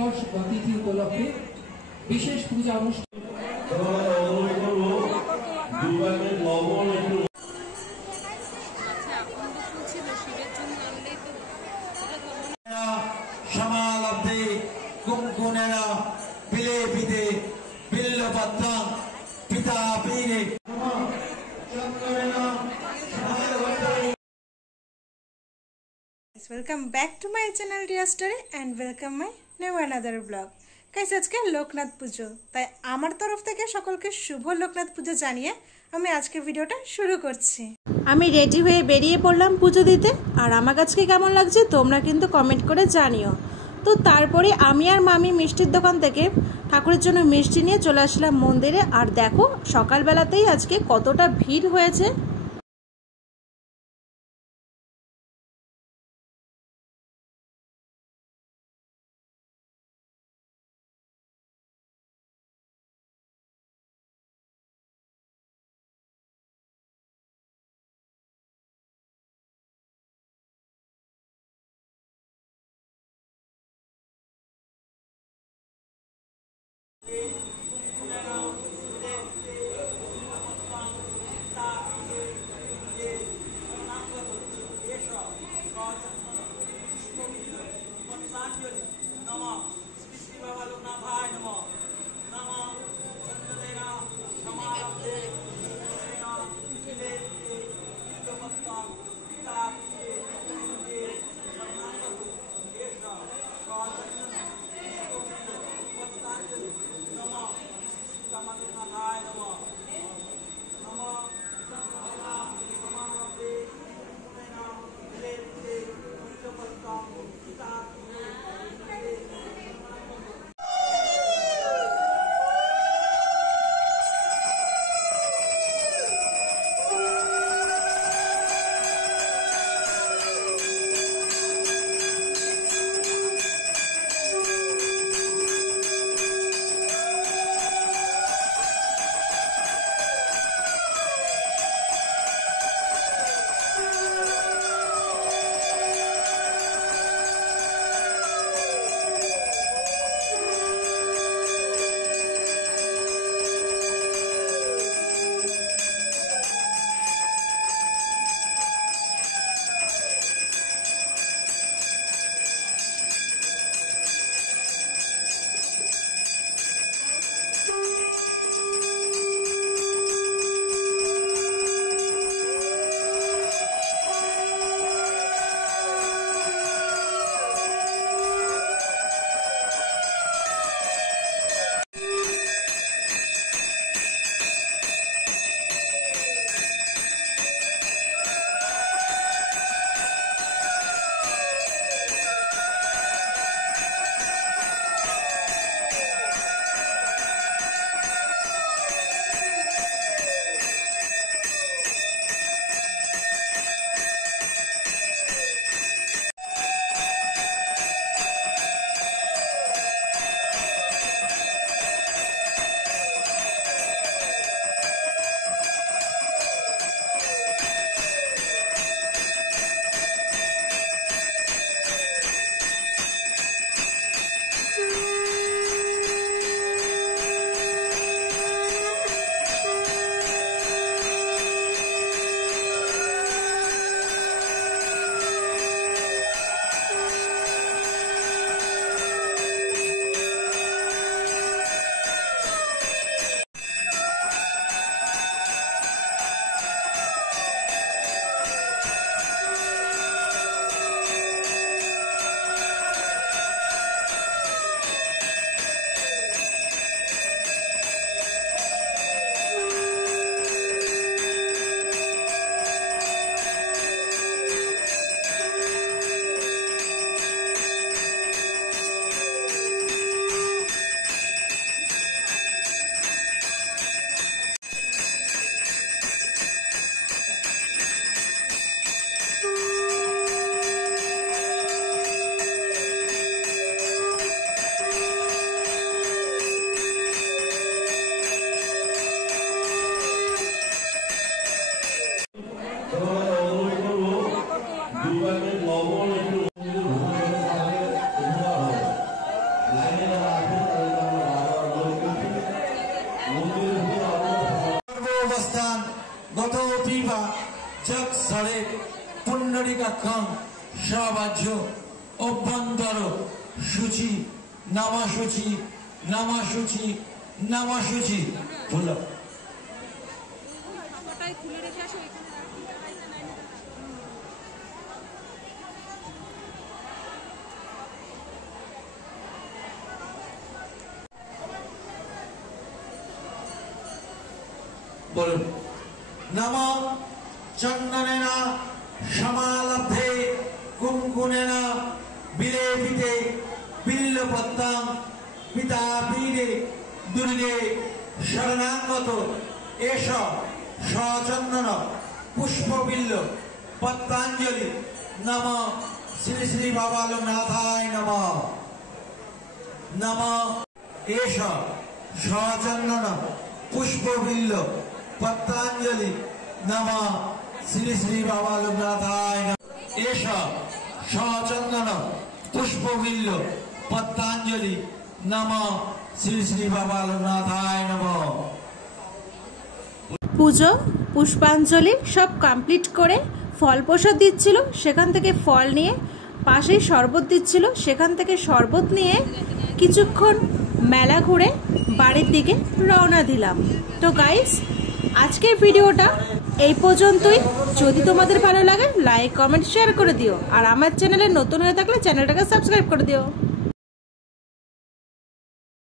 দিবস তিথি উপলক্ষে বিশেষ পূজা অনুষ্ঠান। Welcome back to my channel Dear Story and welcome my new another vlog. Guys আজকে লোকনাথ পুজো, তাই আমার তরফ থেকে সকলকে শুভ লোকনাথ পুজো জানিয়ে আমি আজকে ভিডিওটা শুরু করছি। আমি রেডি হয়ে বেরিয়ে পড়লাম পুজো দিতে, আর আমার আজকে কেমন লাগছে তোমরা কিন্তু কমেন্ট করে জানিও। তো তারপরে আমি আর মামি মিষ্টির দোকান থেকে ঠাকুরের জন্য মিষ্টি নিয়ে চলে আসলাম মন্দিরে। আর দেখো সকালবেলাতেই আজকে কতটা ভিড় হয়েছে। অভ্যন্তরাক্ষণ সবাহ্য অভ্যন্তর সূচি নামাসূচি নামাসূচি নামাসূচি বলল বলুন নম চন্দনেনা সমালব্ধে কুঙ্কুমেনা বিলেপিতে বিল্লপত্রাং পিতাপীরে দুর্গে শরণাগত এষ সচন্দন পুষ্পবিল্ল পত্রাঞ্জলি নম শ্রী শ্রী বাবা লোকনাথায় নম নম এষ সচন্দন পুষ্পবিল্ল পত্রাঞ্জলি নম শ্রী শ্রী বাবা লোকনাথায় এষ সচন্দন পুষ্পবিল্ল পত্রাঞ্জলি নম শ্রী শ্রী বাবা লোকনাথায় নম। পুজো পুষ্পাঞ্জলি সব কমপ্লিট করে ফল প্রসাদ দিচ্ছিল, সেখান থেকে ফল নিয়ে পাশেই শরবত দিচ্ছিল, সেখান থেকে শরবত নিয়ে কিছুক্ষণ মেলা ঘুরে বাড়ির দিকে রওনা দিলাম। তো গাইস আজকের ভিডিওটা এই পর্যন্তই। যদি তোমাদের ভালো লাগে লাইক কমেন্ট শেয়ার করে দিও, আর আমার চ্যানেলে নতুন হয়ে থাকলে চ্যানেলটাকে সাবস্ক্রাইব করে দিও।